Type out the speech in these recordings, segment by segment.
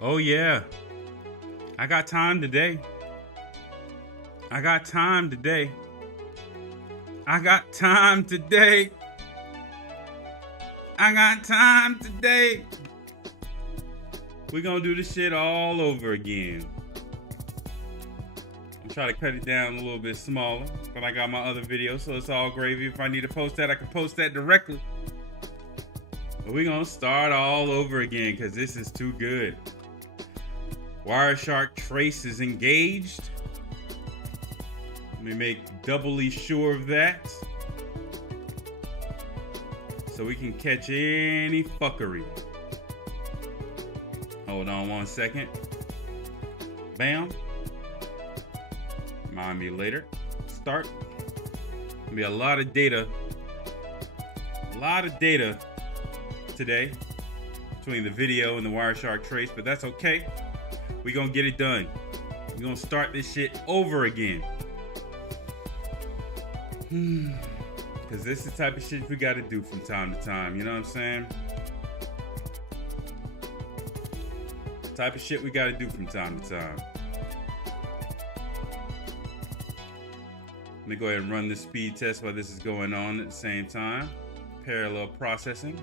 Oh yeah, I got time today. I got time today. I got time today. I got time today. We're gonna do this shit all over again. I'm trying to cut it down a little bit smaller, but I got my other video, so it's all gravy. If I need to post that, I can post that directly. But we're gonna start all over again because this is too good. Wireshark trace is engaged. Let me make doubly sure of that, so we can catch any fuckery. Hold on 1 second. Bam. Remind me later. Start. Gonna be a lot of data. A lot of data today between the video and the Wireshark trace, but that's okay. We're gonna get it done. We're gonna start this shit over again. Because this is the type of shit we gotta do from time to time, you know what I'm saying? Type of shit we gotta do from time to time. Let me go ahead and run this speed test while this is going on at the same time. Parallel processing.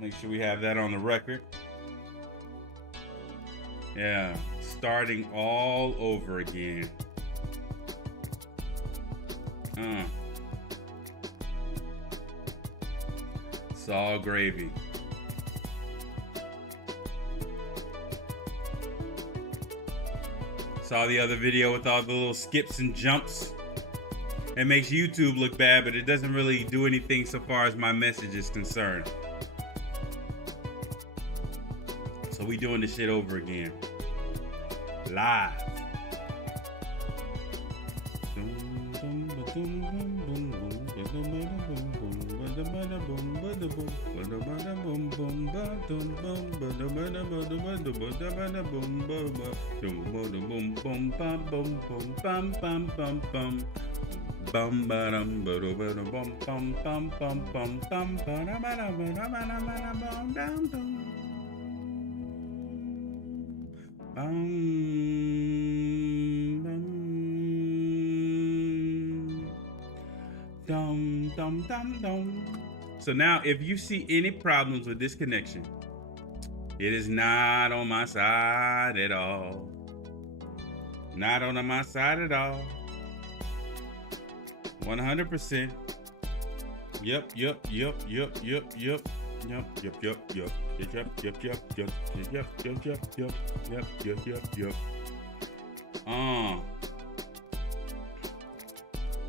Make sure we have that on the record. Yeah, starting all over again. It's all gravy. Saw the other video with all the little skips and jumps. It makes YouTube look bad, but it doesn't really do anything so far as my message is concerned. So we doing this shit over again. Live. So now, if you see any problems with this connection, it is not on my side at all. Not on my side at all. 100%. Yep.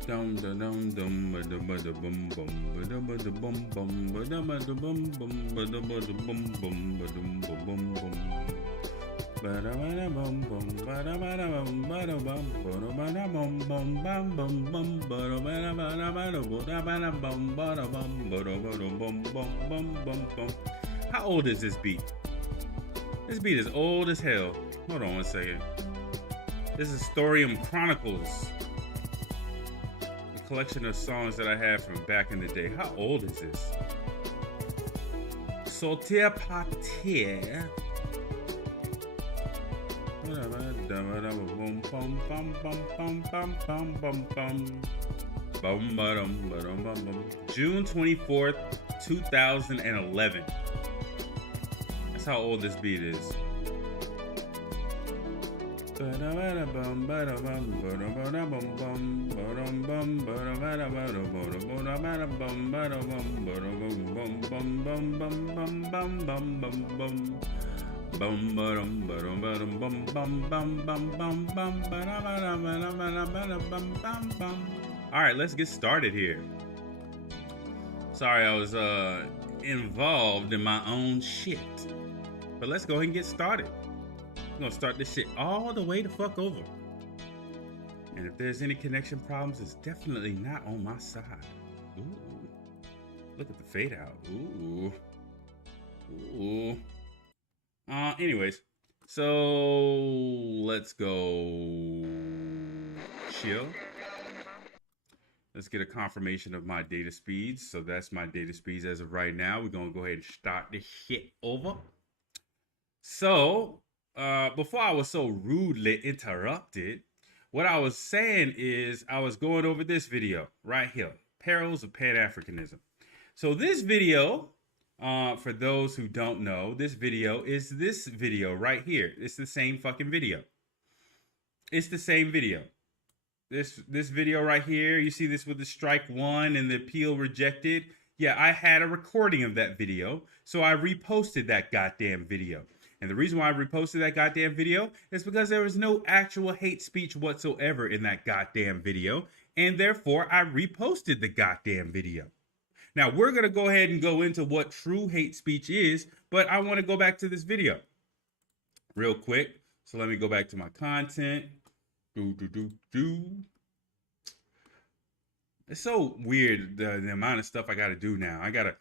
Dum dum dum dum ba dum ba dum bum bum ba dum ba dum bum bum ba dum ba dum bum bum ba dum ba dum bum bum ba dum ba bum bum ba da ba da bum bum ba da ba da bum ba da bum ba da ba da bum bum bum bum bum ba da ba da ba da ba da ba da bum ba da bum ba da ba da bum bum bum bum bum. How old is this beat? This beat is old as hell. Hold on 1 second. This is Thorium Chronicles. Collection of songs that I have from back in the day. How old is this? Sotomayor. June 24th, 2011. That's how old this beat is. All right, let's get started here. Sorry, I was involved in my own shit, but let's go ahead and get started. We're gonna start this shit all the way the fuck over. And if there's any connection problems, it's definitely not on my side. Ooh. Look at the fade out. Ooh. Anyways, so let's go chill. Let's get a confirmation of my data speeds. So that's my data speeds as of right now. We're gonna go ahead and start this shit over. So before I was so rudely interrupted, what I was saying is I was going over this video right here, Perils of Pan-Africanism. So this video, for those who don't know, this video is this video right here. It's the same fucking video. It's the same video. This video right here, you see this with the strike one and the appeal rejected. Yeah, I had a recording of that video, so I reposted that goddamn video. And the reason why I reposted that goddamn video is because there was no actual hate speech whatsoever in that goddamn video, and therefore I reposted the goddamn video. Now, we're going to go ahead and go into what true hate speech is, but I want to go back to this video real quick. So let me go back to my content. It's so weird, the amount of stuff I got to do now. I gotta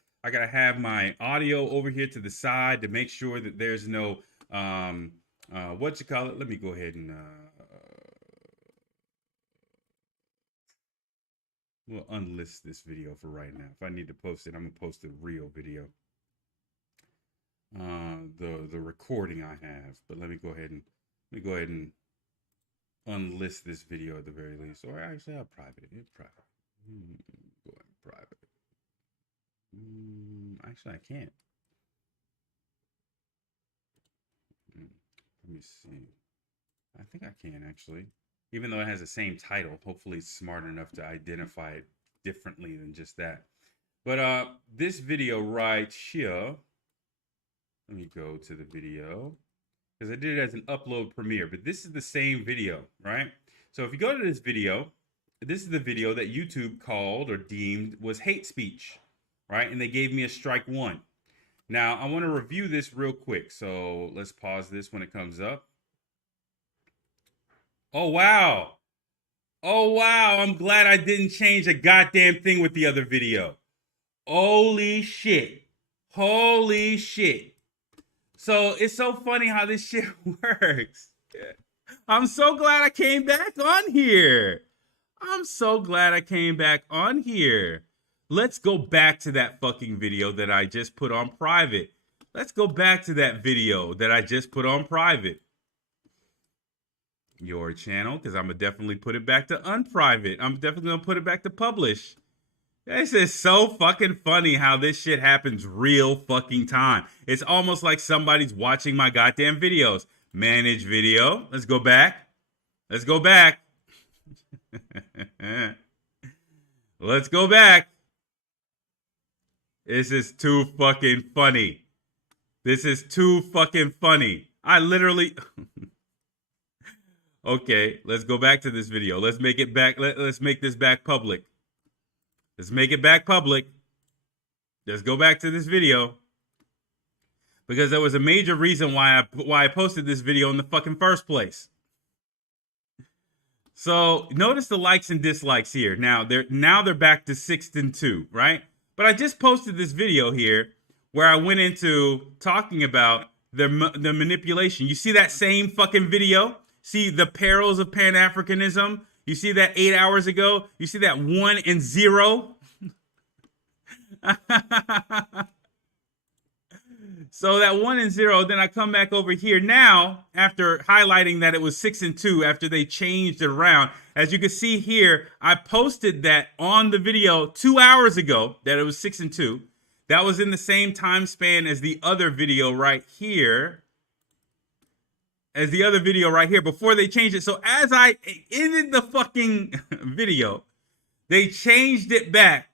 have my audio over here to the side to make sure that there's no what you call it. Let me go ahead and we'll unlist this video for right now. If I need to post it, I'm gonna post the real video, the recording I have. But let me go ahead and unlist this video at the very least. Or actually, I'll private it. Private. Go ahead and private. Actually, I can't. Let me see. I think I can actually. Even though it has the same title, hopefully it's smart enough to identify it differently than just that. But this video right here, let me go to the video, because I did it as an upload premiere, but this is the same video, right? So if you go to this video, this is the video that YouTube called or deemed was hate speech, right? And they gave me a strike one. Now, I want to review this real quick. So let's pause this when it comes up. Oh, wow. Oh, wow. I'm glad I didn't change a goddamn thing with the other video. Holy shit. Holy shit. So it's so funny how this shit works. I'm so glad I came back on here. I'm so glad I came back on here. Let's go back to that fucking video that I just put on private. Let's go back to that video that I just put on private. Your channel, because I'm going to definitely put it back to unprivate. I'm definitely going to put it back to publish. This is so fucking funny how this shit happens real fucking time. It's almost like somebody's watching my goddamn videos. Manage video. Let's go back. Let's go back. Let's go back. This is too fucking funny. This is too fucking funny. I literally... Okay, let's go back to this video. Let's make it back. Let's make this back public. Let's make it back public. Let's go back to this video. Because there was a major reason why I posted this video in the fucking first place. So notice the likes and dislikes here. Now they're back to 6 and 2, right? But I just posted this video here where I went into talking about the manipulation. You see that same fucking video? See the perils of Pan-Africanism? You see that 8 hours ago? You see that 1 and 0? So that 1 and 0, then I come back over here now after highlighting that it was 6 and 2 after they changed it around. As you can see here, I posted that on the video 2 hours ago that it was 6 and 2. That was in the same time span as the other video right here. Before they changed it. So as I ended the fucking video, they changed it back.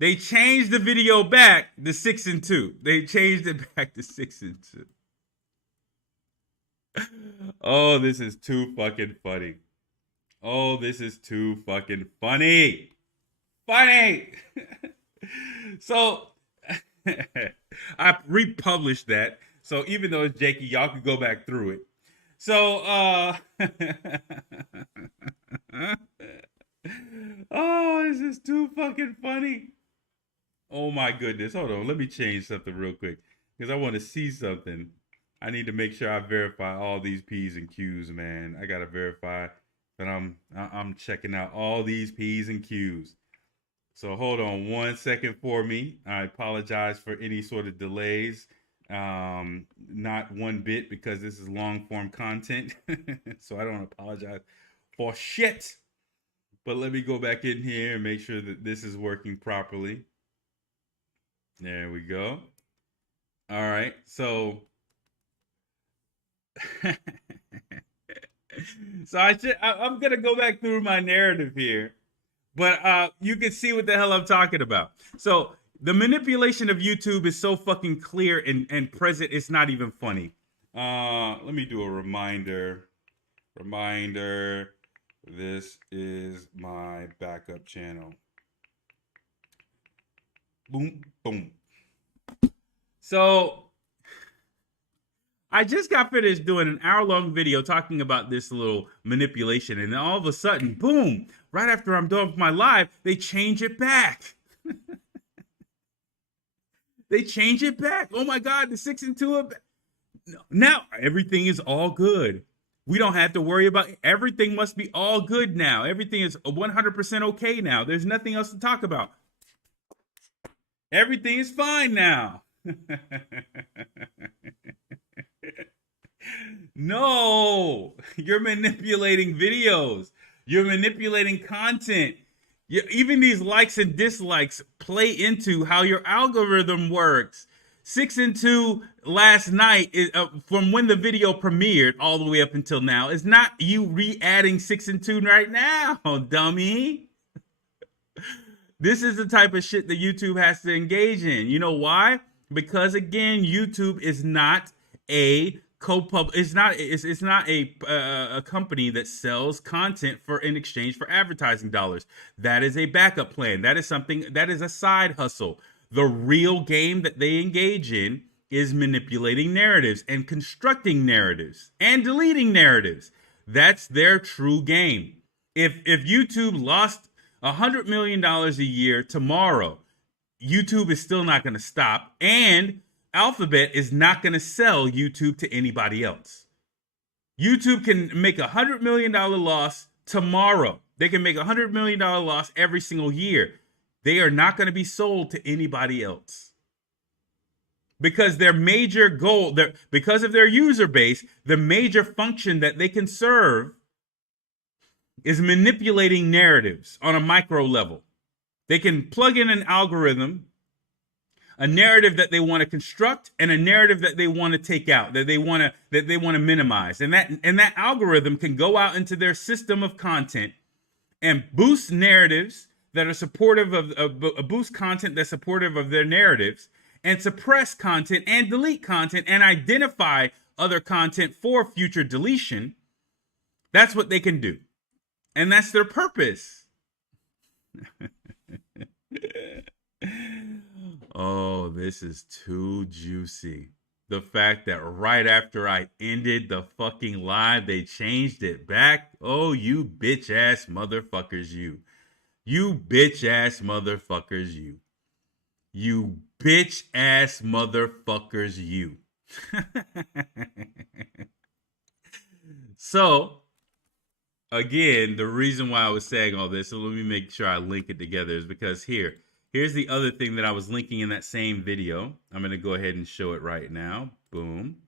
They changed the video back to 6 and 2. They changed it back to 6 and 2. Oh, this is too fucking funny. Oh, this is too fucking funny. Funny. So I republished that. So even though it's janky, y'all can go back through it. So, oh, this is too fucking funny. Oh my goodness. Hold on. Let me change something real quick because I want to see something. I need to make sure I verify all these P's and Q's, man. I got to verify that I'm checking out all these P's and Q's. So hold on 1 second for me. I apologize for any sort of delays. Not one bit, because this is long form content. So I don't apologize for shit. But let me go back in here and make sure that this is working properly. There we go. All right. So I'm gonna go back through my narrative here, but you can see what the hell I'm talking about. So the manipulation of YouTube is so fucking clear and present. It's not even funny. Let me do a reminder. Reminder. This is my backup channel. Boom, boom. So I just got finished doing an hour-long video talking about this little manipulation, and then all of a sudden, boom, right after I'm done with my live, they change it back. They change it back. Oh my God, the 6 and 2 are back. Now everything is all good. We don't have to worry about it. Everything must be all good now. Everything is 100% okay now. There's nothing else to talk about. Everything is fine now. No, you're manipulating videos. You're manipulating content. Even these likes and dislikes play into how your algorithm works. 6 and 2 last night, from when the video premiered all the way up until now, is not you re-adding 6 and 2 right now, dummy. This is the type of shit that YouTube has to engage in. You know why? Because again, YouTube is not a it's not a company that sells content in exchange for advertising dollars. That is a backup plan. That is something that is a side hustle. The real game that they engage in is manipulating narratives and constructing narratives and deleting narratives. That's their true game. If YouTube lost $100 million a year tomorrow, YouTube is still not going to stop, and Alphabet is not going to sell YouTube to anybody else. YouTube can make $100 million loss tomorrow. They can make $100 million loss every single year. They are not going to be sold to anybody else. Because their major goal, because of their user base, the major function that they can serve is manipulating narratives on a micro level. They can plug in an algorithm, a narrative that they want to construct, and a narrative that they want to take out, that they want to minimize. And that algorithm can go out into their system of content and boost narratives that are supportive of boost content that's supportive of their narratives, and suppress content and delete content and identify other content for future deletion. That's what they can do. And that's their purpose. Oh, this is too juicy. The fact that right after I ended the fucking live, they changed it back. Oh, you bitch ass motherfuckers, you. You bitch ass motherfuckers, you. You bitch ass motherfuckers, you. So, again, the reason why I was saying all this, so let me make sure I link it together, is because here's the other thing that I was linking in that same video. I'm going to go ahead and show it right now. Boom.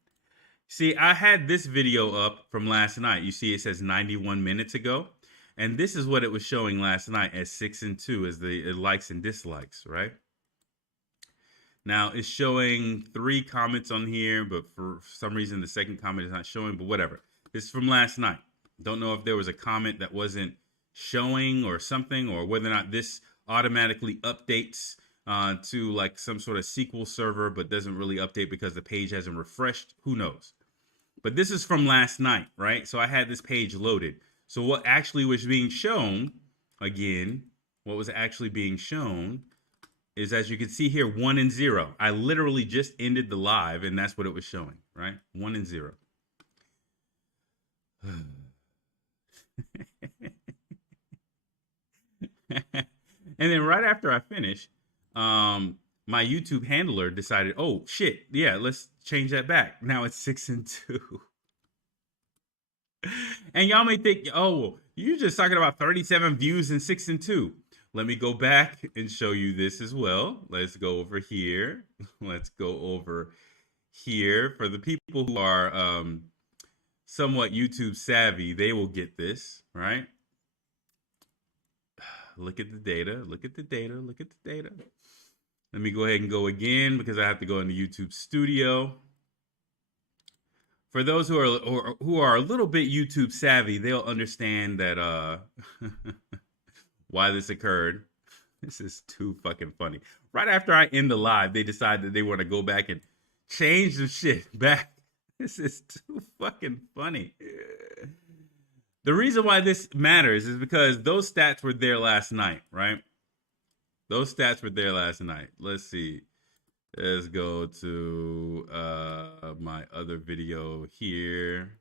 See, I had this video up from last night. You see it says 91 minutes ago. And this is what it was showing last night as 6 and 2 as the likes and dislikes, right? Now, it's showing 3 comments on here, but for some reason, the second comment is not showing, but whatever. This is from last night. Don't know if there was a comment that wasn't showing or something, or whether or not this automatically updates to like some sort of SQL server, but doesn't really update because the page hasn't refreshed. Who knows? But this is from last night, right? So I had this page loaded. So what actually was being shown, again, what was actually being shown is, as you can see here, 1 and 0. I literally just ended the live, and that's what it was showing, right? 1 and 0. And then right after I finished, my YouTube handler decided, oh, shit, yeah, let's change that back. Now it's 6 and 2. And y'all may think, oh, you're just talking about 37 views and 6 and 2. Let me go back and show you this as well. Let's go over here. Let's go over here. For the people who are somewhat YouTube savvy, they will get this, right? Look at the data. Look at the data. Look at the data. Let me go ahead and go again because I have to go into YouTube Studio. For those who are a little bit YouTube savvy, they'll understand that why this occurred. This is too fucking funny. Right after I end the live, they decide that they want to go back and change the shit back. This is too fucking funny. The reason why this matters is because those stats were there last night, right? Those stats were there last night. Let's see. Let's go to my other video here.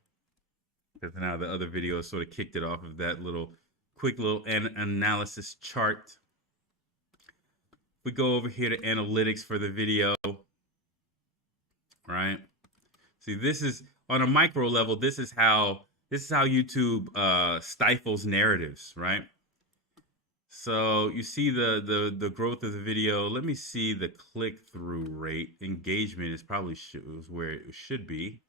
Because now the other video sort of kicked it off of that quick little analysis chart. We go over here to analytics for the video, right? See, this is on a micro level. This is how YouTube stifles narratives, right? So you see the growth of the video. Let me see the click-through rate. Engagement is probably where it should be.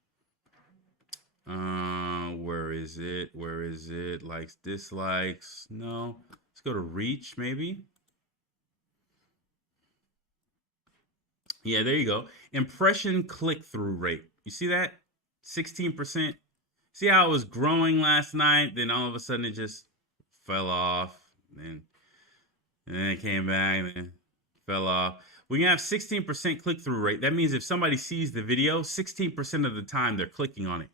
Where is it? Where is it? Likes, dislikes. No. Let's go to reach, maybe. Yeah, there you go. Impression click-through rate. You see that? 16%. See how it was growing last night? Then all of a sudden it just fell off. And then it came back and then fell off. When you have 16% click-through rate, that means if somebody sees the video, 16% of the time they're clicking on it.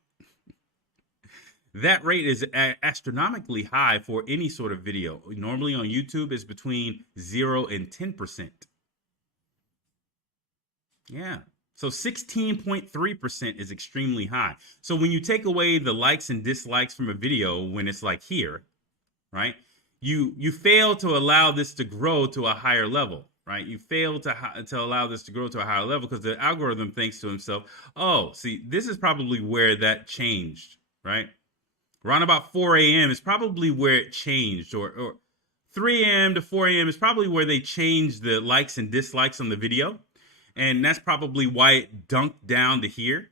That rate is astronomically high for any sort of video. Normally on YouTube, it's between 0 and 10%. Yeah. So 16.3% is extremely high. So when you take away the likes and dislikes from a video, when it's like here, right? You fail to allow this to grow to a higher level, right? You fail to allow this to grow to a higher level because the algorithm thinks to himself, oh, see, this is probably where that changed, right? Around about 4 a.m. is probably where it changed, or 3 a.m. to 4 a.m. is probably where they changed the likes and dislikes on the video. And that's probably why it dunked down to here.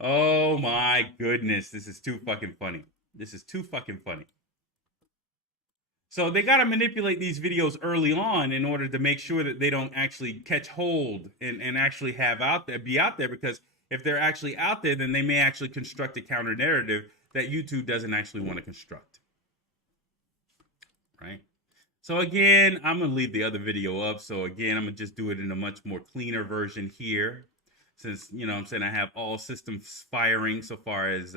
Oh my goodness. This is too fucking funny. This is too fucking funny. So they got to manipulate these videos early on in order to make sure that they don't actually catch hold and actually be out there, because if they're actually out there, then they may actually construct a counter narrative that YouTube doesn't actually want to construct. Right? So again, I'm going to leave the other video up. So again, I'm going to just do it in a much more cleaner version here. Since, you know what I'm saying, I have all systems firing so far as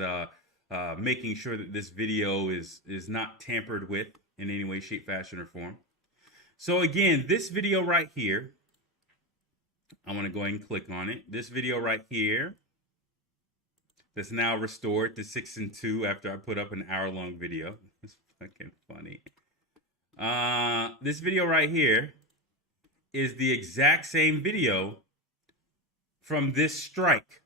making sure that this video is not tampered with in any way, shape, fashion, or form. So again, this video right here, I'm going to go ahead and click on it. This video right here, that's now restored to 6 and 2 after I put up an hour-long video. It's fucking funny. This video right here is the exact same video from this strike.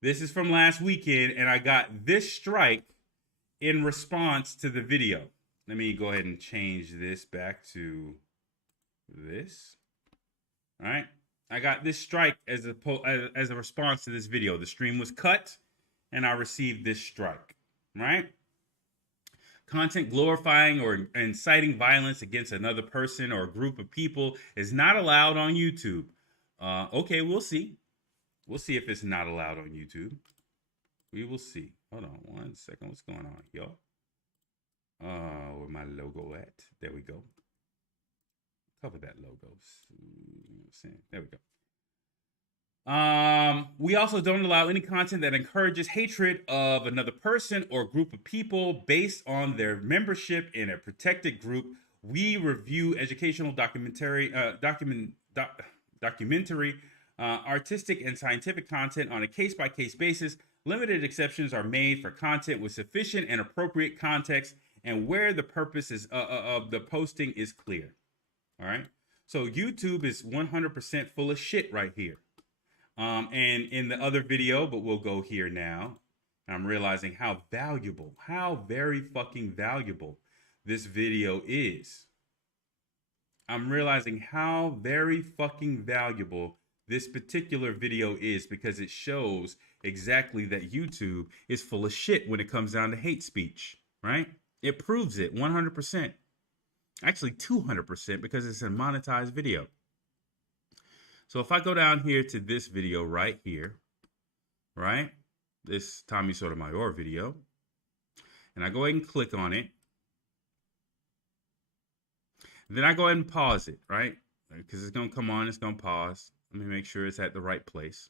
This is from last weekend, and I got this strike in response to the video. Let me go ahead and change this back to this. All right. I got this strike as a response to this video. The stream was cut, and I received this strike. Right? Content glorifying or inciting violence against another person or a group of people is not allowed on YouTube. Okay, we'll see. We'll see if it's not allowed on YouTube. We will see. Hold on 1 second. What's going on, y'all? Where my logo at? There we go. Cover that logo. There we go. We also don't allow any content that encourages hatred of another person or group of people based on their membership in a protected group. We review educational, documentary, artistic, and scientific content on a case-by-case basis. Limited exceptions are made for content with sufficient and appropriate context and where the purpose of the posting is clear. All right. So YouTube is 100% full of shit right here. And in the other video, but we'll go here now. I'm realizing how valuable, how very fucking valuable this video is. I'm realizing how very fucking valuable this particular video is because it shows exactly that YouTube is full of shit when it comes down to hate speech, right? It proves it 100%. Actually, 200% because it's a monetized video. So if I go down here to this video right here, right? This Tommy Sotomayor video, and I go ahead and click on it, then I go ahead and pause it, right? Because it's going to come on, it's going to pause. Let me make sure it's at the right place.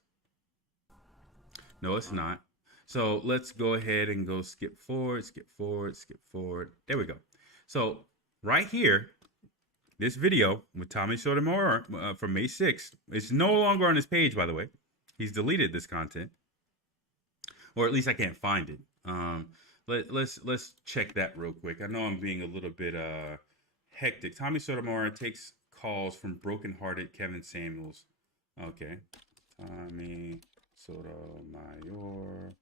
No, it's not. So let's go ahead and go skip forward, skip forward, skip forward. There we go. So right here, this video with Tommy Sotomayor from May 6th, it's no longer on his page, by the way. He's deleted this content, or at least I can't find it. Let's check that real quick. I know I'm being a little bit hectic. Tommy Sotomayor takes calls from brokenhearted Kevin Samuels. Okay, Tommy Sotomayor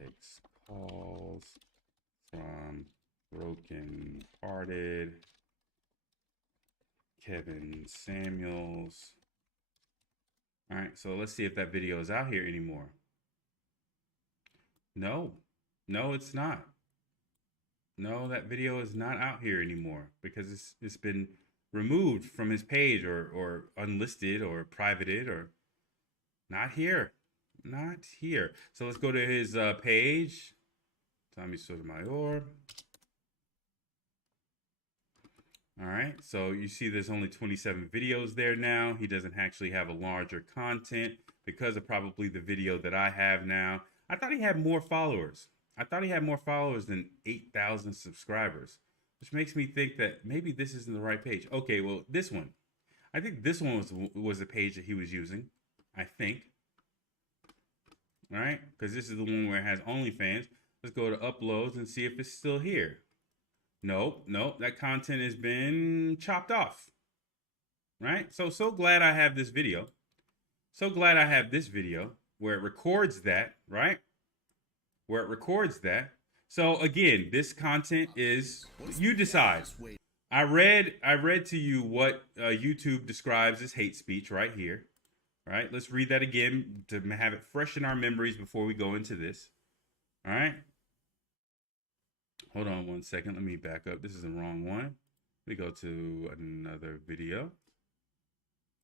takes calls from brokenhearted Kevin Samuels. All right, so let's see if that video is out here anymore. No, it's not. No, that video is not out here anymore because it's been removed from his page or unlisted or privated or not here. Not here. So let's go to his page. Tommy Sotomayor. All right, so you see there's only 27 videos there now. He doesn't actually have a larger content because of probably the video that I have now. I thought he had more followers. I thought he had more followers than 8,000 subscribers, which makes me think that maybe this isn't the right page. Okay, well, this one. I think this one was the page that he was using, I think. All right, because this is the one where it has OnlyFans. Let's go to uploads and see if it's still here. Nope, that content has been chopped off. Right? So glad I have this video. So glad I have this video where it records that, right? Where it records that. So again, this content is, you decide. I read to you what YouTube describes as hate speech right here. Right? Let's read that again to have it fresh in our memories before we go into this. All right? Hold on one second. Let me back up. This is the wrong one. We go to another video.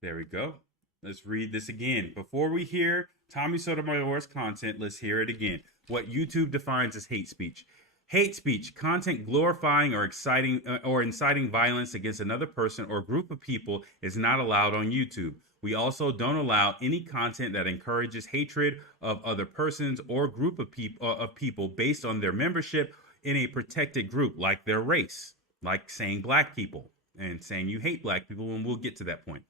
There we go. Let's read this again. Before we hear Tommy Sotomayor's content, let's hear it again. What YouTube defines as hate speech. Hate speech, content glorifying or exciting or inciting violence against another person or group of people, is not allowed on YouTube. We also don't allow any content that encourages hatred of other persons or group of people based on their membership in a protected group, like their race, like saying black people and saying you hate black people, and we'll get to that point.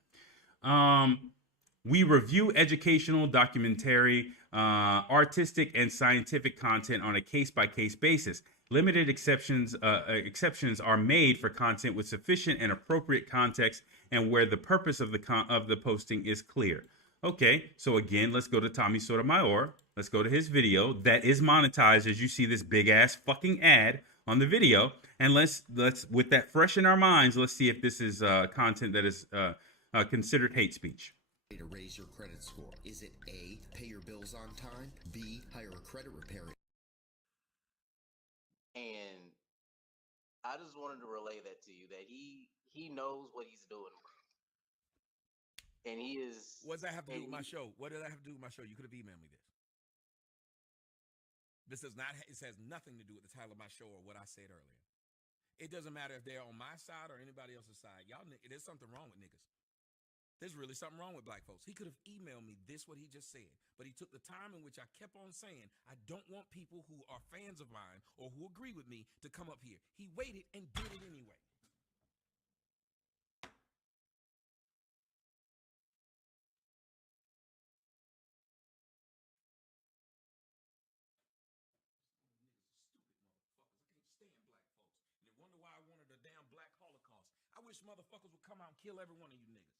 We review educational, documentary, artistic, and scientific content on a case-by-case basis. Limited exceptions are made for content with sufficient and appropriate context and where the purpose of the posting is clear. Okay, so again, let's go to Tommy Sotomayor. Let's go to his video that is monetized, as you see this big ass fucking ad on the video, and let's with that fresh in our minds, let's see if this is content that is considered hate speech. To raise your credit score. Is it A, pay your bills on time, B, hire a credit repair? And I just wanted to relay that to you, that he knows what he's doing, bro. And he is. What does that have to do with my show? What does that have to do with my show? You could have emailed me this. This does not. It has nothing to do with the title of my show or what I said earlier. It doesn't matter if they're on my side or anybody else's side. Y'all, there's something wrong with niggas. There's really something wrong with black folks. He could have emailed me this, what he just said, but he took the time in which I kept on saying, I don't want people who are fans of mine or who agree with me to come up here. He waited and did it anyway. Wonder why I wanted a damn black holocaust. I wish motherfuckers would come out and kill every one of you niggas.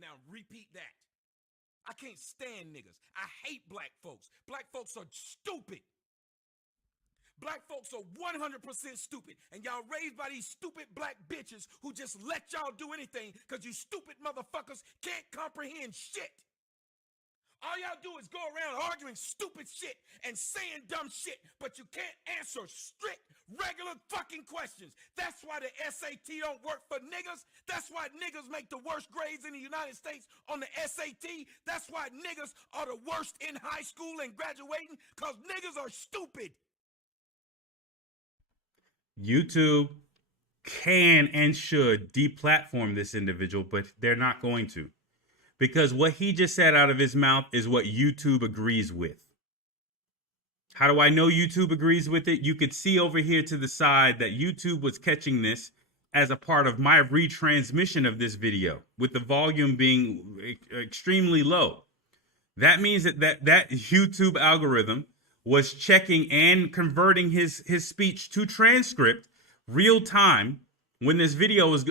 Now repeat that. I can't stand niggas. I hate black folks. Black folks are stupid. Black folks are 100% stupid, and y'all raised by these stupid black bitches who just let y'all do anything because you stupid motherfuckers can't comprehend shit. All y'all do is go around arguing stupid shit and saying dumb shit, but you can't answer strict, regular fucking questions. That's why the SAT don't work for niggas. That's why niggas make the worst grades in the United States on the SAT. That's why niggas are the worst in high school and graduating, because niggas are stupid. YouTube can and should deplatform this individual, but they're not going to. Because what he just said out of his mouth is what YouTube agrees with. How do I know YouTube agrees with it? You could see over here to the side that YouTube was catching this as a part of my retransmission of this video, with the volume being extremely low. That means that YouTube algorithm was checking and converting his speech to transcript real time when this video was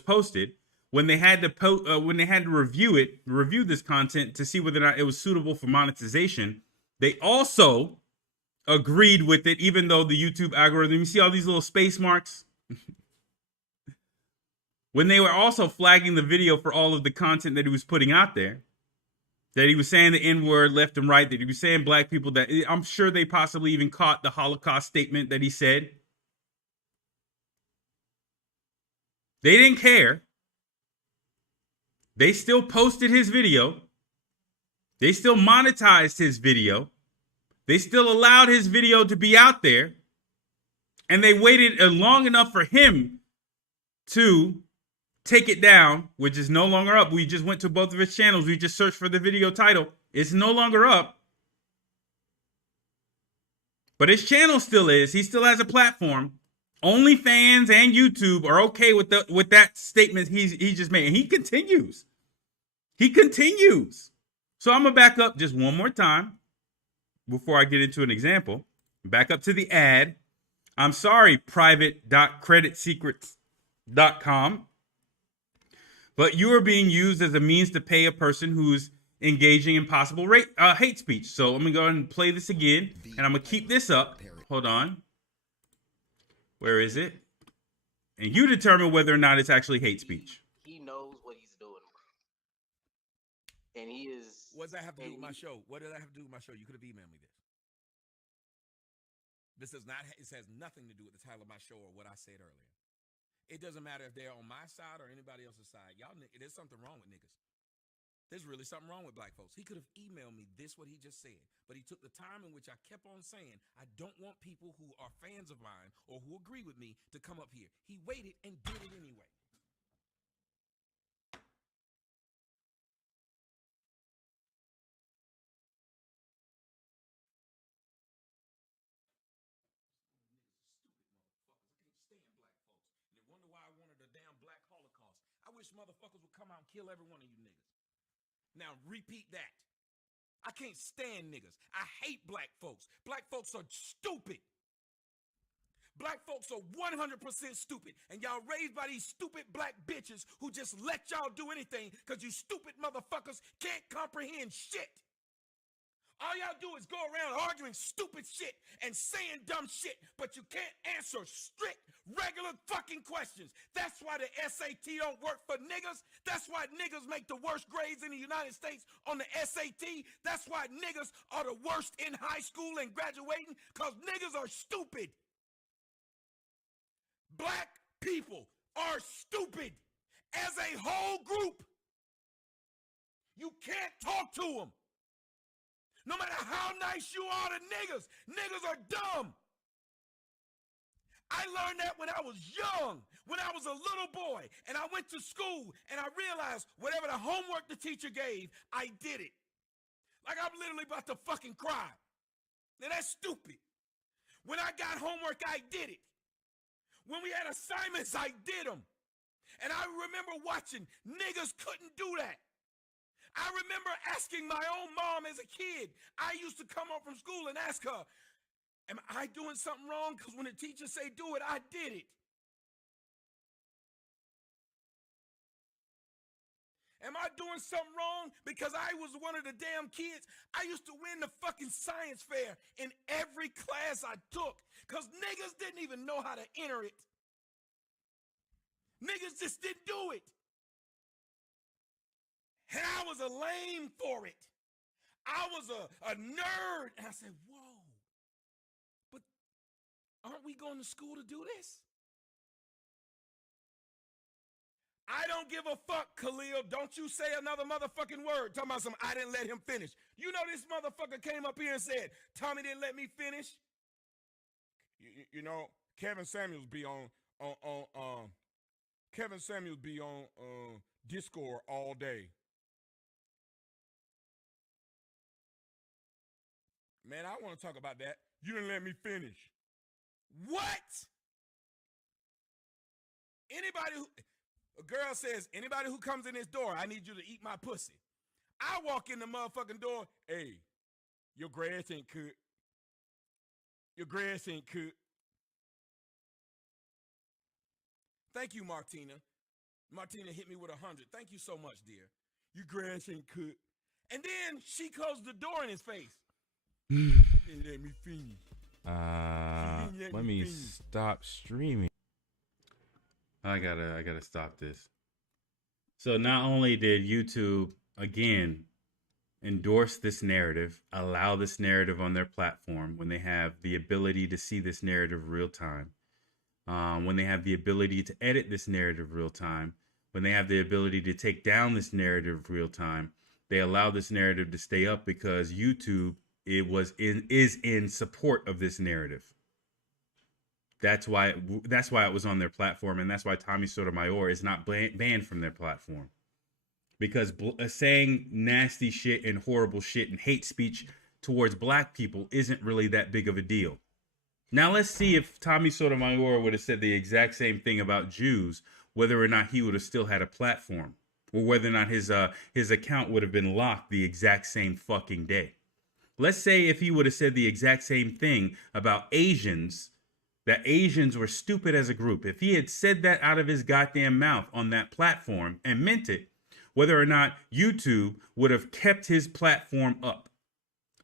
posted. When they had to review this content to see whether or not it was suitable for monetization, they also agreed with it, even though the YouTube algorithm, you see all these little space marks? When they were also flagging the video for all of the content that he was putting out there, that he was saying the N-word left and right, that he was saying black people, that I'm sure they possibly even caught the Holocaust statement that he said. They didn't care. They still posted his video. They still monetized his video. They still allowed his video to be out there. And they waited long enough for him to take it down, which is no longer up. We just went to both of his channels. We just searched for the video title. It's no longer up. But his channel still is. He still has a platform. OnlyFans and YouTube are okay with that statement he just made. And he continues. He continues. So I'm going to back up just one more time before I get into an example. Back up to the ad. I'm sorry, private.creditsecrets.com. But you are being used as a means to pay a person who's engaging in possible hate speech. So I'm going to go ahead and play this again. And I'm going to keep this up. Hold on. Where is it? And you determine whether or not it's actually hate speech. He knows what he's doing, bro. And he is. What does that have to do with my show? What does that have to do with my show? You could have emailed me this. This does not. It has nothing to do with the title of my show or what I said earlier. It doesn't matter if they're on my side or anybody else's side. Y'all, there's something wrong with niggas. There's really something wrong with black folks. He could have emailed me what he just said, but he took the time in which I kept on saying, I don't want people who are fans of mine or who agree with me to come up here. He waited and did it anyway. Wonder why I wanted a damn black Holocaust. I wish motherfuckers would come out and kill every one of you niggas. Now repeat that. I can't stand niggas. I hate black folks. Black folks are stupid. Black folks are 100% stupid, and y'all raised by these stupid black bitches who just let y'all do anything because you stupid motherfuckers can't comprehend shit. All y'all do is go around arguing stupid shit and saying dumb shit, but you can't answer strict, regular fucking questions. That's why the SAT don't work for niggas. That's why niggas make the worst grades in the United States on the SAT. That's why niggas are the worst in high school and graduating, because niggas are stupid. Black people are stupid as a whole group. You can't talk to them. No matter how nice you are to niggas, niggas are dumb. I learned that when I was young, when I was a little boy, and I went to school, and I realized whatever the homework the teacher gave, I did it. Like I'm literally about to fucking cry. Now that's stupid. When I got homework, I did it. When we had assignments, I did them. And I remember watching niggas couldn't do that. I remember asking my own mom as a kid. I used to come home from school and ask her, am I doing something wrong? Because when the teacher say do it, I did it. Am I doing something wrong? Because I was one of the damn kids. I used to win the fucking science fair in every class I took because niggas didn't even know how to enter it. Niggas just didn't do it. And I was a lame for it. I was a nerd. And I said, whoa, but aren't we going to school to do this? I don't give a fuck, Khalil. Don't you say another motherfucking word. Talking about I didn't let him finish. You know this motherfucker came up here and said, Tommy didn't let me finish. You know, Kevin Samuels be on Discord all day. Man, I want to talk about that. You didn't let me finish. What? A girl says, anybody who comes in this door, I need you to eat my pussy. I walk in the motherfucking door, hey, your grass ain't cut. Your grass ain't cut. Thank you, Martina. Martina hit me with 100. Thank you so much, dear. Your grass ain't cut. And then she closed the door in his face. Didn't let me finish. Let me stop streaming. I gotta stop this. So not only did YouTube again endorse this narrative, allow this narrative on their platform when they have the ability to see this narrative real time, when they have the ability to edit this narrative real time, when they have the ability to take down this narrative real time, they allow this narrative to stay up because YouTube is in support of this narrative. That's why it was on their platform, and that's why Tommy Sotomayor is not banned from their platform. Because saying nasty shit and horrible shit and hate speech towards black people isn't really that big of a deal. Now let's see if Tommy Sotomayor would have said the exact same thing about Jews, whether or not he would have still had a platform, or whether or not his account would have been locked the exact same fucking day. Let's say if he would have said the exact same thing about Asians, that Asians were stupid as a group. If he had said that out of his goddamn mouth on that platform and meant it, whether or not YouTube would have kept his platform up.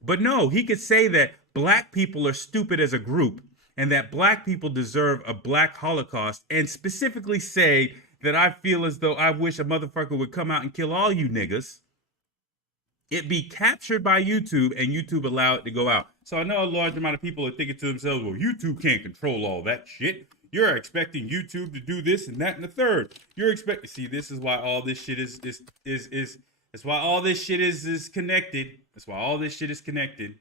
But no, he could say that black people are stupid as a group and that black people deserve a black Holocaust, and specifically say that I feel as though I wish a motherfucker would come out and kill all you niggas. It be captured by YouTube, and YouTube allow it to go out. So I know a large amount of people are thinking to themselves, well, YouTube can't control all that shit. You're expecting YouTube to do this and that and the third. See, this is why all this shit is that's why all this shit is connected. That's why all this shit is connected.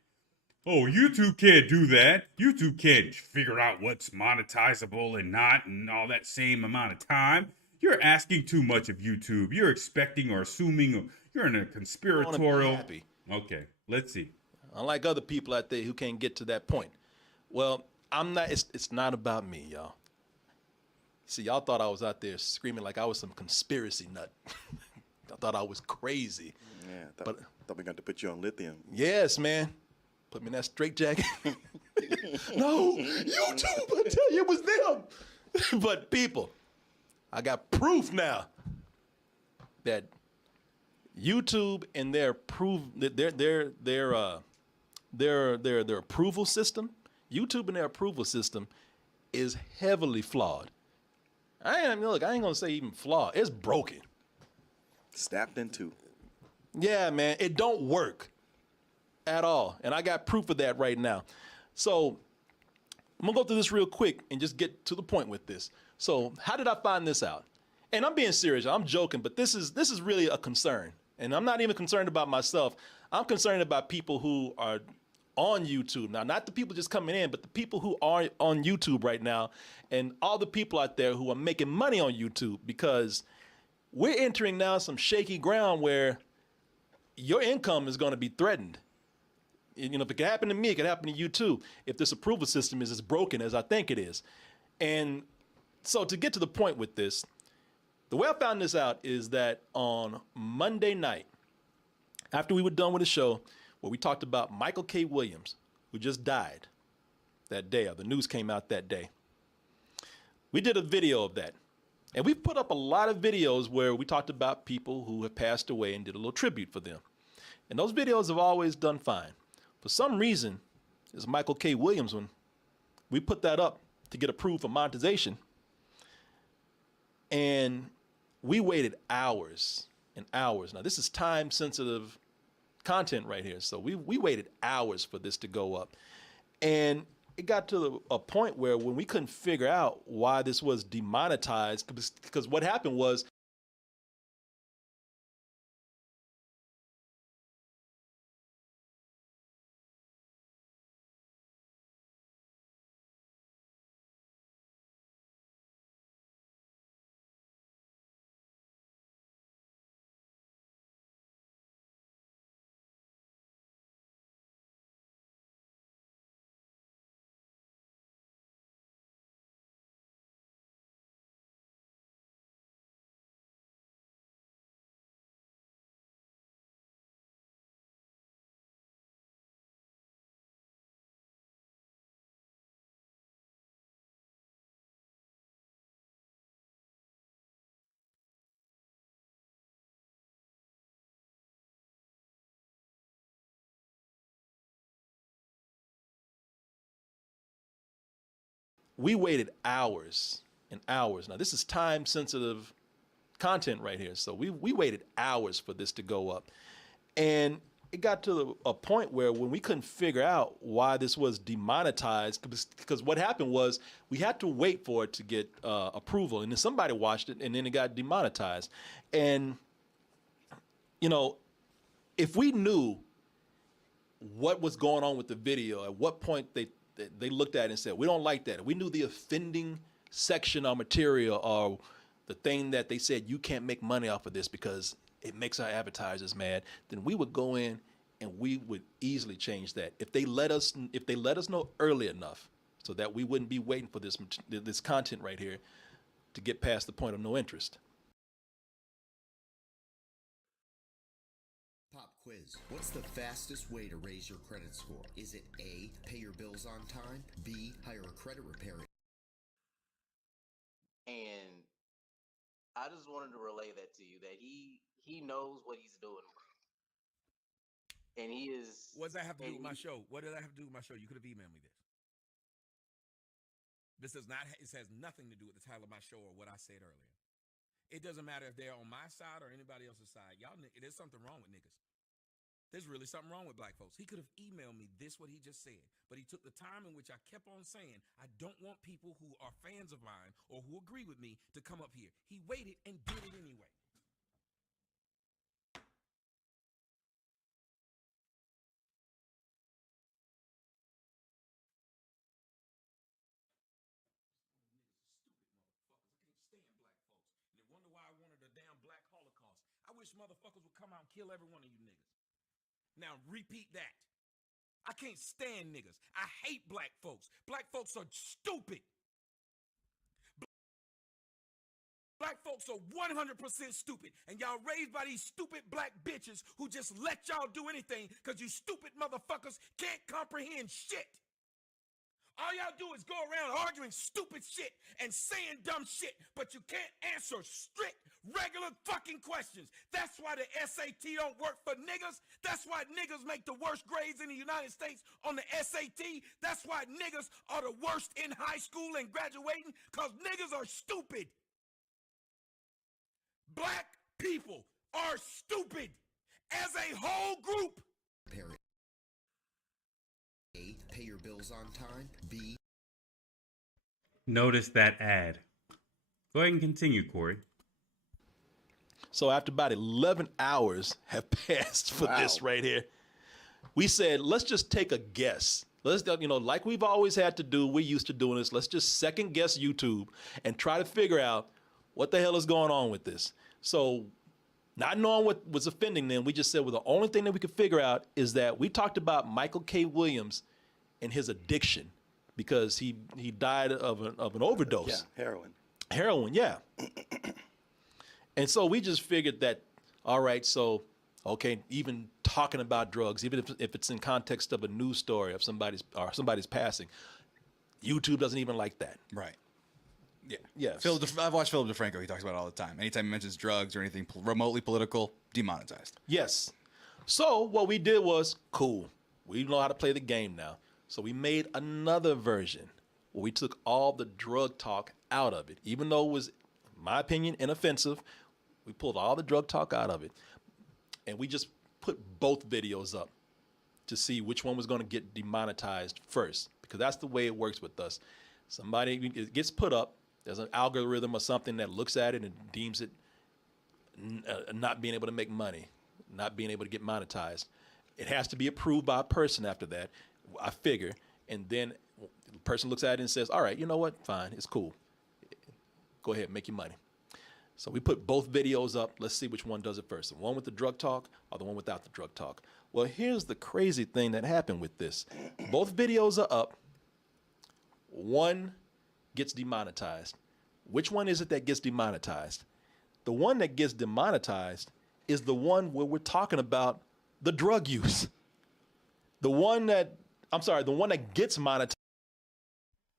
Oh, YouTube can't do that. YouTube can't figure out what's monetizable and not and all that same amount of time. You're asking too much of YouTube. You're expecting or assuming, or you're in a conspiratorial. Okay, let's see. Unlike other people out there who can't get to that point. Well, I'm not. It's not about me, y'all. See, y'all thought I was out there screaming like I was some conspiracy nut. I thought I was crazy. Yeah, thought we got to put you on lithium. Yes, man. Put me in that straitjacket. No, YouTube, I tell you, it was them. But people, I got proof now that YouTube and their approval system, YouTube and their approval system is heavily flawed. I ain't gonna say even flawed. It's broken. Snapped in two. Yeah, man, it don't work at all. And I got proof of that right now. So I'm gonna go through this real quick and just get to the point with this. So how did I find this out? And I'm being serious, I'm joking, but this is really a concern. And I'm not even concerned about myself. I'm concerned about people who are on YouTube now, not the people just coming in, but the people who are on YouTube right now and all the people out there who are making money on YouTube, because we're entering now some shaky ground where your income is going to be threatened. You know, if it can happen to me, it can happen to you too, if this approval system is as broken as I think it is. And so to get to the point with this, the way I found this out is that on Monday night, after we were done with the show, where we talked about Michael K. Williams, who just died that day, or the news came out that day, we did a video of that. And we've put up a lot of videos where we talked about people who have passed away and did a little tribute for them. And those videos have always done fine. For some reason, this Michael K. Williams one, we put that up to get approved for monetization. And we waited hours and hours. Now, this is time-sensitive content right here. So we waited hours for this to go up. And it got to a point where when we couldn't figure out why this was demonetized, because what happened was we waited hours and hours. Now, this is time-sensitive content right here. So we waited hours for this to go up. And it got to a point where when we couldn't figure out why this was demonetized, because what happened was we had to wait for it to get approval. And then somebody watched it, and then it got demonetized. And, you know, if we knew what was going on with the video, at what point they looked at it and said, we don't like that. If we knew the offending section or material or the thing that they said, you can't make money off of this because it makes our advertisers mad, then we would go in and we would easily change that. If they let us know early enough so that we wouldn't be waiting for this content right here to get past the point of no interest. Pop quiz. What's the fastest way to raise your credit score? Is it A, pay your bills on time, B, hire a credit repair? And I just wanted to relay that to you, that he knows what he's doing, bro. And he is. What does that have to do with my show? What did that have to do with my show? You could have emailed me this. This does not. It has nothing to do with the title of my show or what I said earlier. It doesn't matter if they're on my side or anybody else's side. Y'all, there's something wrong with niggas. There's really something wrong with black folks. He could have emailed me this, what he just said, but he took the time in which I kept on saying, I don't want people who are fans of mine or who agree with me to come up here. He waited and did it anyway. Wonder why I wanted a damn black holocaust. I wish motherfuckers would come out and kill every one of you niggas. Now repeat that. I can't stand niggas. I hate black folks. Black folks are stupid. Black folks are 100% stupid. And y'all raised by these stupid black bitches who just let y'all do anything because you stupid motherfuckers can't comprehend shit. All y'all do is go around arguing stupid shit and saying dumb shit, but you can't answer strict, regular fucking questions. That's why the SAT don't work for niggas. That's why niggas make the worst grades in the United States on the SAT. That's why niggas are the worst in high school and graduating, because niggas are stupid. Black people are stupid as a whole group. A, pay your bills on time, B. Notice that ad. Go ahead and continue, Corey. So after about 11 hours have passed for this right here, we said, let's just take a guess. Let's, like we've always had to do, we're used to doing this. Let's just second guess YouTube and try to figure out what the hell is going on with this. So not knowing what was offending them, we just said, well, the only thing that we could figure out is that we talked about Michael K. Williams and his addiction because he died of an overdose. Yeah, heroin. Heroin, yeah. And so we just figured that, all right, so, okay, even talking about drugs, even if it's in context of a news story of somebody's passing, YouTube doesn't even like that. Right. Yeah. Yes. I've watched Philip DeFranco. He talks about it all the time. Anytime he mentions drugs or anything remotely political, demonetized. Yes. So what we did was, cool, we know how to play the game now. So we made another version where we took all the drug talk out of it. Even though it was, in my opinion, inoffensive, we pulled all the drug talk out of it. And we just put both videos up to see which one was going to get demonetized first, because that's the way it works with us. It gets put up, there's an algorithm or something that looks at it and deems it not being able to make money, not being able to get monetized. It has to be approved by a person after that, I figure. And then the person looks at it and says, all right, you know what? Fine, it's cool. Go ahead, make your money. So we put both videos up. Let's see which one does it first, the one with the drug talk or the one without the drug talk. Well, here's the crazy thing that happened with this. Both videos are up. One gets demonetized. Which one is it that gets demonetized? The one that gets demonetized is the one where we're talking about the drug use. The one that gets monetized.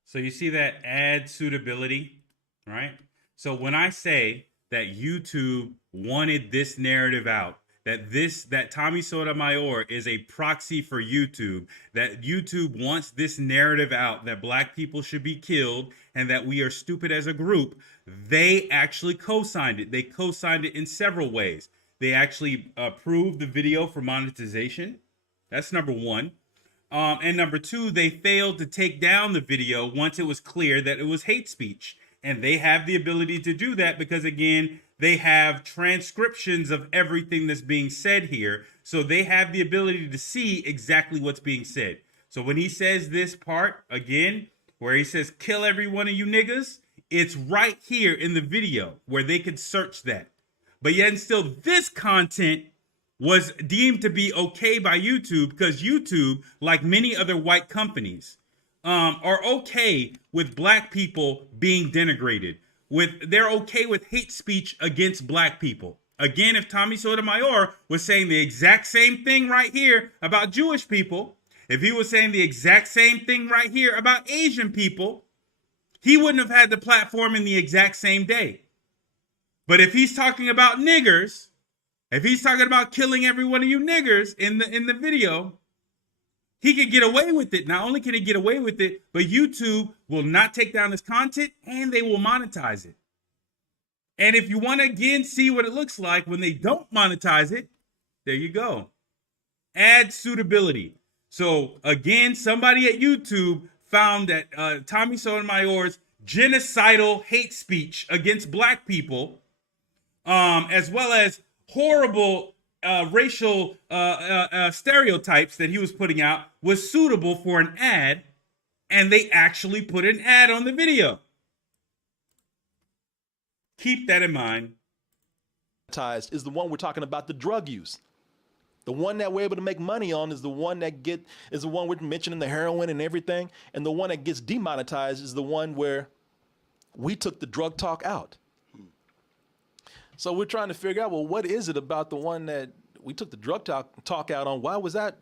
So you see that ad suitability, right? So when I say that YouTube wanted this narrative out, that Tommy Sotomayor is a proxy for YouTube, that YouTube wants this narrative out, that black people should be killed and that we are stupid as a group, they actually co-signed it. They co-signed it in several ways. They actually approved the video for monetization. That's number one. And number two, they failed to take down the video once it was clear that it was hate speech. And they have the ability to do that because, again, they have transcriptions of everything that's being said here. So they have the ability to see exactly what's being said. So when he says this part, again, where he says, kill every one of you niggas, it's right here in the video where they could search that. But yet and still, this content was deemed to be okay by YouTube because YouTube, like many other white companies, are okay with black people being denigrated. They're okay with hate speech against black people. Again, if Tommy Sotomayor was saying the exact same thing right here about Jewish people, if he was saying the exact same thing right here about Asian people, he wouldn't have had the platform in the exact same day. But if he's talking about niggers, if he's talking about killing every one of you niggers in the video, he could get away with it. Not only can he get away with it, but YouTube will not take down his content and they will monetize it. And if you want to again see what it looks like when they don't monetize it, there you go. Ad suitability. So again, somebody at YouTube found that Tommy Sotomayor's genocidal hate speech against black people, as well as horrible racial stereotypes that he was putting out, was suitable for an ad, and they actually put an ad on the video. Keep that in mind. Is the one we're talking about, the drug use. The one that we're able to make money on is the one we're mentioning, the heroin and everything, and the one that gets demonetized is the one where we took the drug talk out. So we're trying to figure out, well, what is it about the one that we took the drug talk out on? Why was that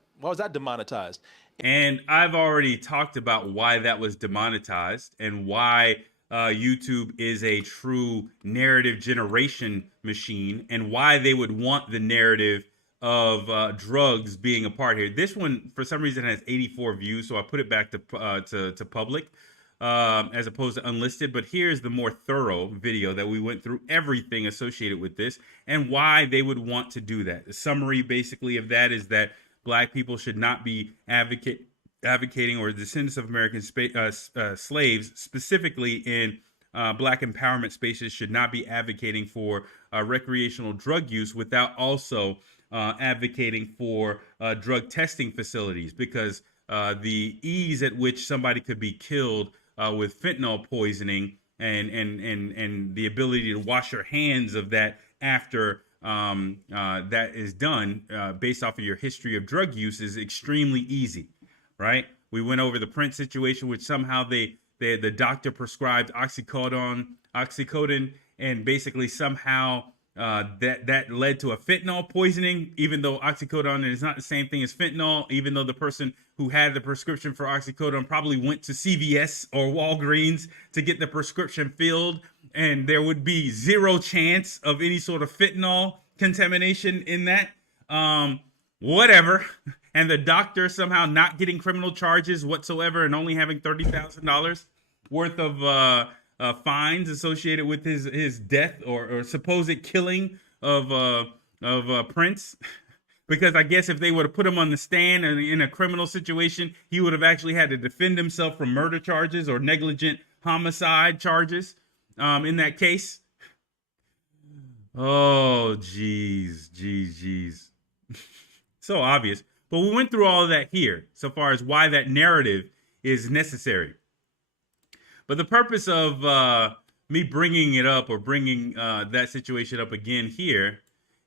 demonetized? And I've already talked about why that was demonetized and why YouTube is a true narrative generation machine and why they would want the narrative of drugs being a part here. This one, for some reason, has 84 views, so I put it back to public. As opposed to unlisted. But here's the more thorough video that we went through everything associated with this and why they would want to do that. The summary basically of that is that black people should not be advocating, or descendants of American slaves, specifically in black empowerment spaces, should not be advocating for recreational drug use without also advocating for drug testing facilities, because the ease at which somebody could be killed with fentanyl poisoning and the ability to wash your hands of that after that is done based off of your history of drug use is extremely easy, right? We went over the Prince situation, which somehow the doctor prescribed oxycodone, and basically somehow that led to a fentanyl poisoning, even though oxycodone is not the same thing as fentanyl, even though the person who had the prescription for oxycodone probably went to CVS or Walgreens to get the prescription filled, and there would be zero chance of any sort of fentanyl contamination in that. Whatever. And the doctor somehow not getting criminal charges whatsoever and only having $30,000 worth of fines associated with his death or supposed killing of Prince. Because I guess if they would have put him on the stand and in a criminal situation, he would have actually had to defend himself from murder charges or negligent homicide charges in that case. Oh, geez. So obvious. But we went through all of that here, so far as why that narrative is necessary. But the purpose of me bringing it up or bringing that situation up again here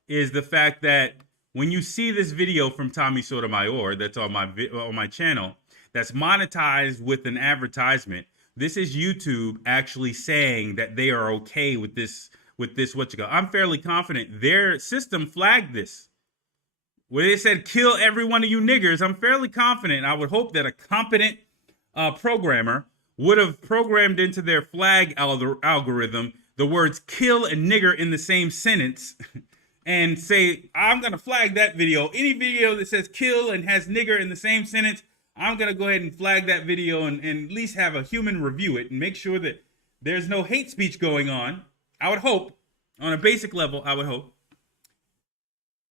is the fact that when you see this video from Tommy Sotomayor that's on my channel, that's monetized with an advertisement, this is YouTube actually saying that they are okay with this I'm fairly confident their system flagged this. Where they said, kill every one of you niggers, I'm fairly confident. I would hope that a competent programmer would have programmed into their flag algorithm the words kill and nigger in the same sentence and say, I'm going to flag that video. Any video that says kill and has nigger in the same sentence, I'm going to go ahead and flag that video and at least have a human review it and make sure that there's no hate speech going on. I would hope, on a basic level, I would hope.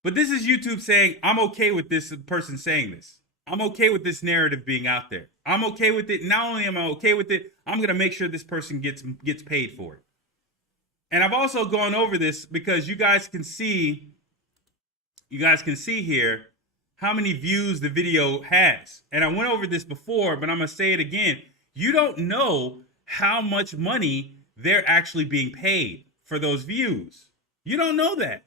But this is YouTube saying, I'm okay with this person saying this. I'm okay with this narrative being out there. I'm okay with it. Not only am I okay with it, I'm going to make sure this person gets paid for it. And I've also gone over this because you guys can see here how many views the video has. And I went over this before, but I'm going to say it again. You don't know how much money they're actually being paid for those views. You don't know that.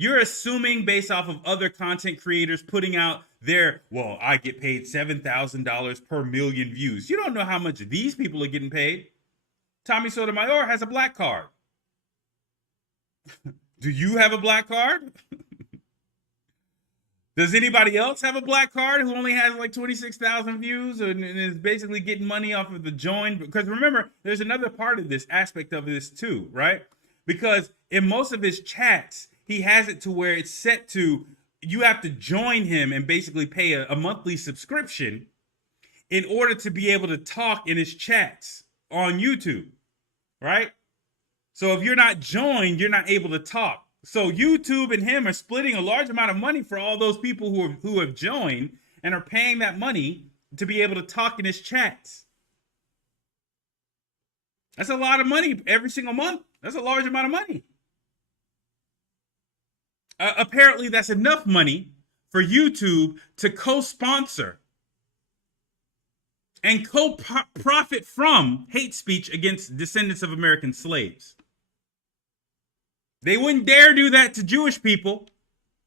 You're assuming based off of other content creators putting out I get paid $7,000 per million views. You don't know how much these people are getting paid. Tommy Sotomayor has a black card. Do you have a black card? Does anybody else have a black card who only has like 26,000 views and is basically getting money off of the join? Because remember, there's another part of this aspect of this too, right? Because in most of his chats, he has it to where it's set to, you have to join him and basically pay a monthly subscription in order to be able to talk in his chats on YouTube, right? So if you're not joined, you're not able to talk. So YouTube and him are splitting a large amount of money for all those people who have joined and are paying that money to be able to talk in his chats. That's a lot of money every single month. That's a large amount of money. Apparently, that's enough money for YouTube to co-sponsor and co-profit from hate speech against descendants of American slaves. They wouldn't dare do that to Jewish people.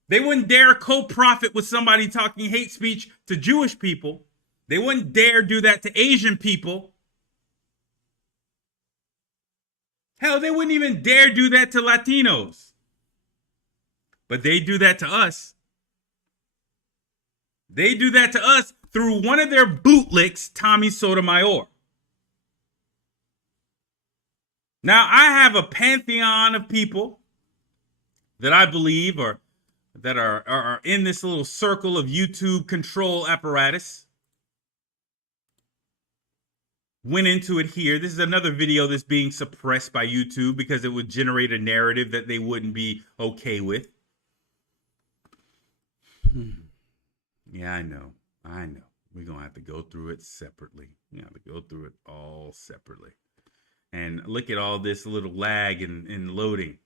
They wouldn't dare co-profit with somebody talking hate speech to Jewish people. They wouldn't dare do that to Asian people. Hell, they wouldn't even dare do that to Latinos. But they do that to us. They do that to us through one of their bootlicks, Tommy Sotomayor. Now, I have a pantheon of people that I believe are in this little circle of YouTube control apparatus. Went into it here. This is another video that's being suppressed by YouTube because it would generate a narrative that they wouldn't be okay with. Yeah, I know. We're going to have to go through it separately. We have to go through it all separately. And look at all this little lag in loading.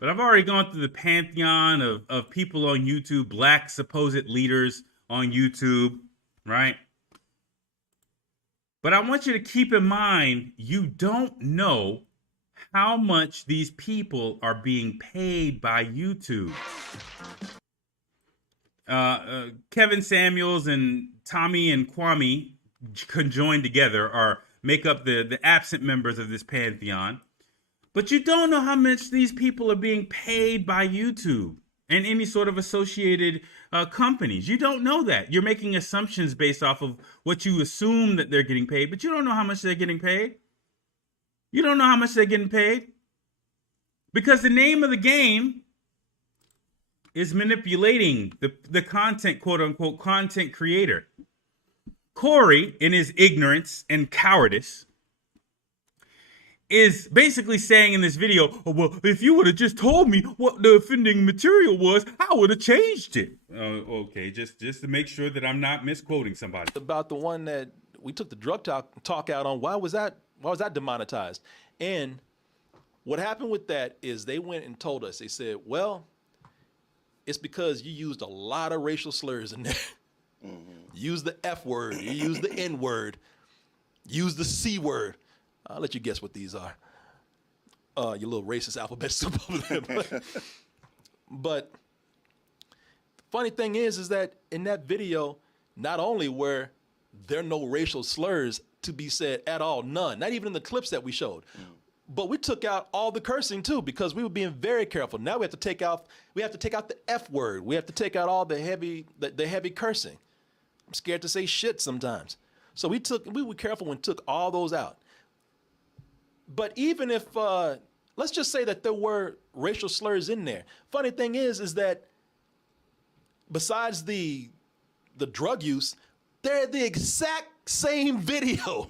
But I've already gone through the pantheon of people on YouTube, black supposed leaders on YouTube, right? But I want you to keep in mind, you don't know how much these people are being paid by YouTube. Kevin Samuels and Tommy and Kwame conjoined together make up the absent members of this pantheon. But you don't know how much these people are being paid by YouTube and any sort of associated companies. You don't know that. You're making assumptions based off of what you assume that they're getting paid, but you don't know how much they're getting paid. You don't know how much they're getting paid. Because the name of the game is manipulating the content, quote unquote, content creator. Corey, in his ignorance and cowardice, is basically saying in this video, oh, well, if you would have just told me what the offending material was, I would have changed it. Okay, just to make sure that I'm not misquoting somebody. About the one that we took the drug talk out on, why was that demonetized? And what happened with that is they went and told us, they said, well, it's because you used a lot of racial slurs in there. You used the F word, you used the N word, you used the C word. I'll let you guess what these are. Your little racist alphabet soup over there. But the funny thing is that in that video, not only were there no racial slurs to be said at all, none, not even in the clips that we showed. But we took out all the cursing too, because we were being very careful. Now we have to take out the F word. We have to take out all the heavy cursing. I'm scared to say shit sometimes. So we were careful and took all those out. But even if, let's just say that there were racial slurs in there. Funny thing is that besides the drug use, they're the exact same video.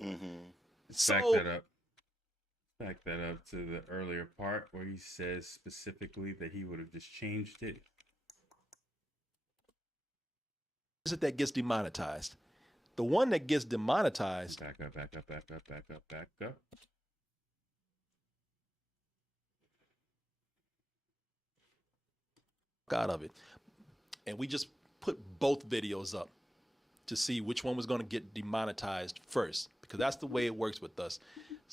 So, Back that up to the earlier part where he says specifically that he would have just changed it. Is it that gets demonetized? The one that gets demonetized. Back up. Out of it. And we just put both videos up to see which one was going to get demonetized first, because that's the way it works with us.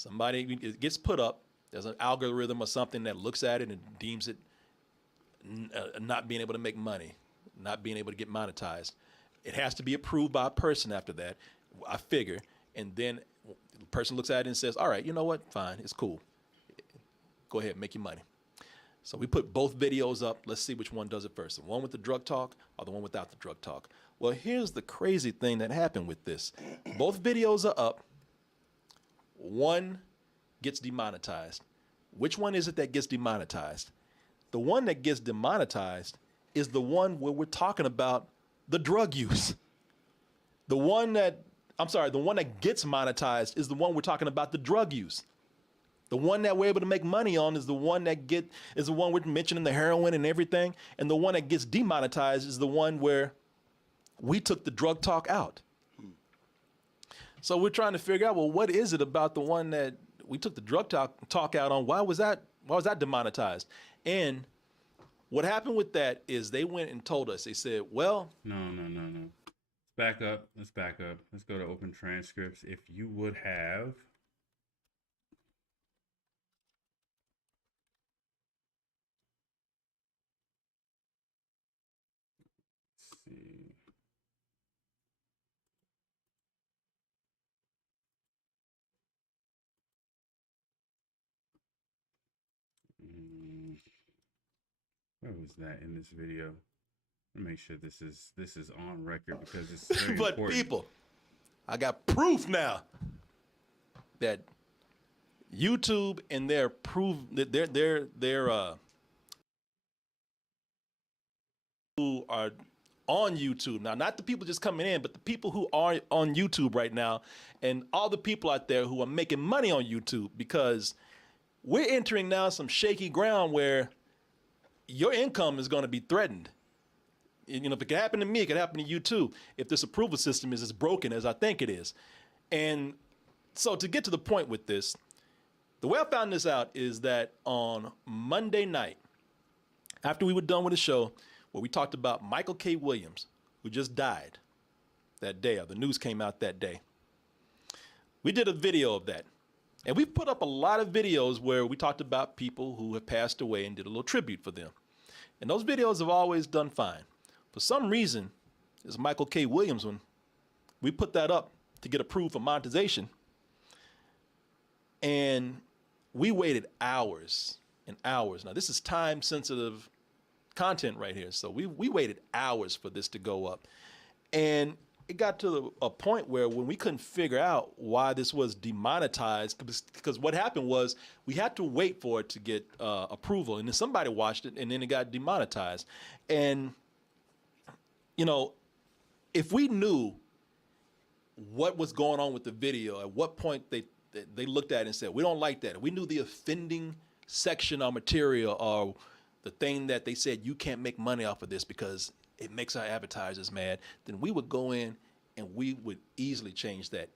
It gets put up, there's an algorithm or something that looks at it and deems it not being able to make money, not being able to get monetized. It has to be approved by a person after that, I figure, and then the person looks at it and says, all right, you know what, fine, it's cool. Go ahead, make your money. So we put both videos up. Let's see which one does it first, the one with the drug talk or the one without the drug talk. Well, here's the crazy thing that happened with this. Both videos are up. One gets demonetized. Which one is it that gets demonetized? The one that gets demonetized is the one where we're talking about the drug use. The one that gets monetized is the one we're talking about the drug use. The one that we're able to make money on is the one we're mentioning the heroin and everything. And the one that gets demonetized is the one where we took the drug talk out. So we're trying to figure out, well, what is it about the one that we took the drug talk out on? Why was that demonetized? And what happened with that is they went and told us, they said, well. No. Let's back up. Let's go to open transcripts. If you would have. See. Where was that in this video? Let me make sure this is on record, because it's very but important. People, I got proof now that YouTube and their proof that they're who are on YouTube now, not the people just coming in, but the people who are on YouTube right now, and all the people out there who are making money on YouTube, because we're entering now some shaky ground where your income is going to be threatened. You know, if it can happen to me, it can happen to you too, if this approval system is as broken as I think it is. And so to get to the point with this, the way I found this out is that on Monday night, after we were done with the show, where we talked about Michael K. Williams, who just died that day, or the news came out that day, we did a video of that. And we put up a lot of videos where we talked about people who have passed away and did a little tribute for them. And those videos have always done fine. For some reason, this Michael K. Williams one, we put that up to get approved for monetization. And we waited hours and hours. Now, this is time-sensitive content right here. So we waited hours for this to go up. And it got to a point where when we couldn't figure out why this was demonetized, because what happened was we had to wait for it to get approval. And then somebody watched it, and then it got demonetized. And, you know, if we knew what was going on with the video, at what point they looked at it and said, we don't like that. If we knew the offending section or material or the thing that they said, you can't make money off of this because it makes our advertisers mad, then we would go in and we would easily change that.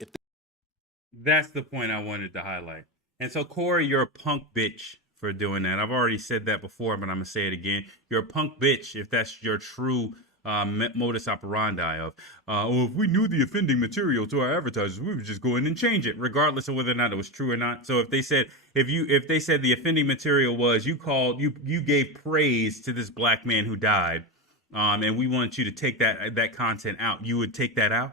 That's the point I wanted to highlight. And so, Corey, you're a punk bitch for doing that. I've already said that before, but I'm going to say it again. You're a punk bitch if that's your true modus operandi of, if we knew the offending material to our advertisers, we would just go in and change it, regardless of whether or not it was true or not. So if they said the offending material was you gave praise to this black man who died, and we want you to take that content out, you would take that out?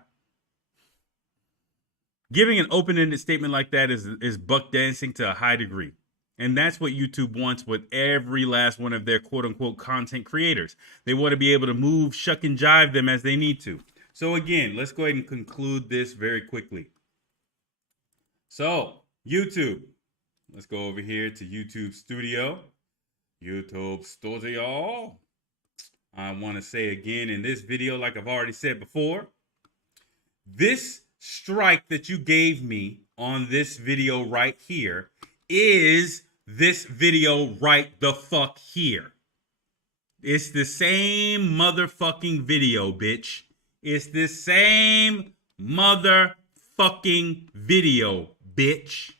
Giving an open-ended statement like that is buck dancing to a high degree. And that's what YouTube wants with every last one of their quote-unquote content creators. They want to be able to move, shuck, and jive them as they need to. So again, let's go ahead and conclude this very quickly. So, YouTube. Let's go over here to YouTube Studio. YouTube Studio. I want to say again in this video, like I've already said before, this strike that you gave me on this video right here is this video right the fuck here. It's the same motherfucking video, bitch. It's the same motherfucking video, bitch.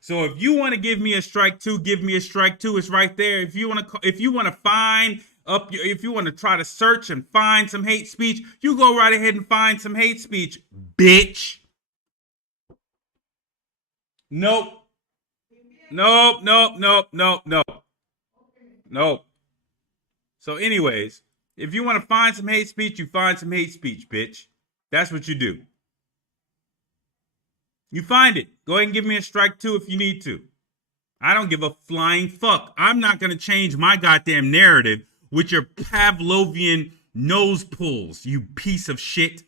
So if you want to give me a strike two, give me a strike two. It's right there. If you want to find up, if you want to try to search and find some hate speech, you go right ahead and find some hate speech, bitch. Nope. Nope. So anyways, if you want to find some hate speech, you find some hate speech, bitch. That's what you do. You find it. Go ahead and give me a strike two if you need to. I don't give a flying fuck. I'm not going to change my goddamn narrative with your Pavlovian nose pulls, you piece of shit.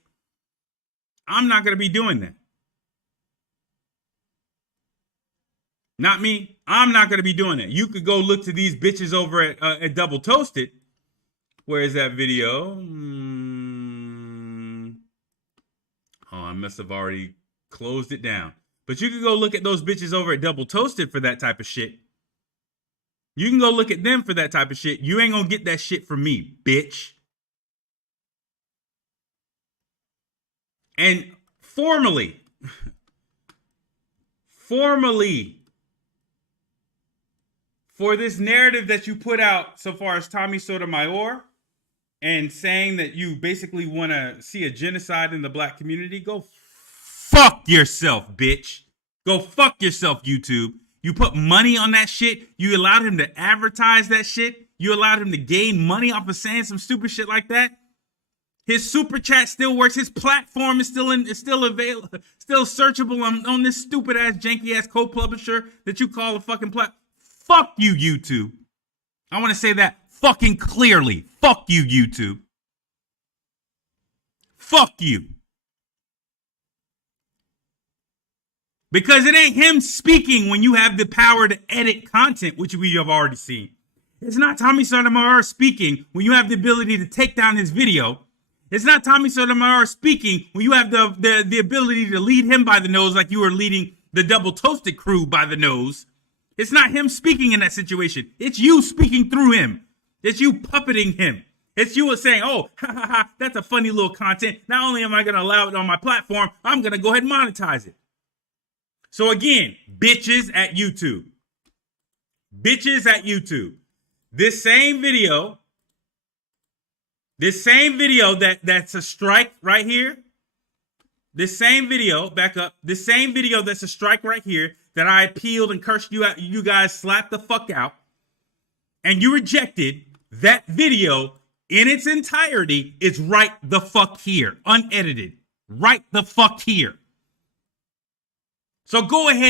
I'm not going to be doing that. Not me. I'm not going to be doing that. You could go look to these bitches over at Double Toasted. Where is that video? Oh, I must have already closed it down. But you can go look at those bitches over at Double Toasted for that type of shit. You can go look at them for that type of shit. You ain't going to get that shit from me, bitch. And formally, for this narrative that you put out so far as Tommy Sotomayor and saying that you basically want to see a genocide in the black community, go fuck yourself, bitch. Go fuck yourself, YouTube. You put money on that shit. You allowed him to advertise that shit. You allowed him to gain money off of saying some stupid shit like that. His super chat still works. His platform is still available, still searchable on this stupid ass janky ass co-publisher that you call a fucking platform. Fuck you, YouTube. I want to say that fucking clearly. Fuck you, YouTube. Fuck you. Because it ain't him speaking when you have the power to edit content, which we have already seen. It's not Tommy Sotomayor speaking when you have the ability to take down his video. It's not Tommy Sotomayor speaking when you have the ability to lead him by the nose like you were leading the Double Toasted crew by the nose. It's not him speaking in that situation. It's you speaking through him. It's you puppeting him. It's you saying, oh, ha, ha, ha, that's a funny little content. Not only am I going to allow it on my platform, I'm going to go ahead and monetize it. So again, bitches at YouTube. Bitches at YouTube. This same video that's a strike right here. This same video, back up. This same video that's a strike right here that I appealed and cursed you out. You guys slapped the fuck out. And you rejected that video in its entirety. It's right the fuck here. Unedited. Right the fuck here. So go ahead.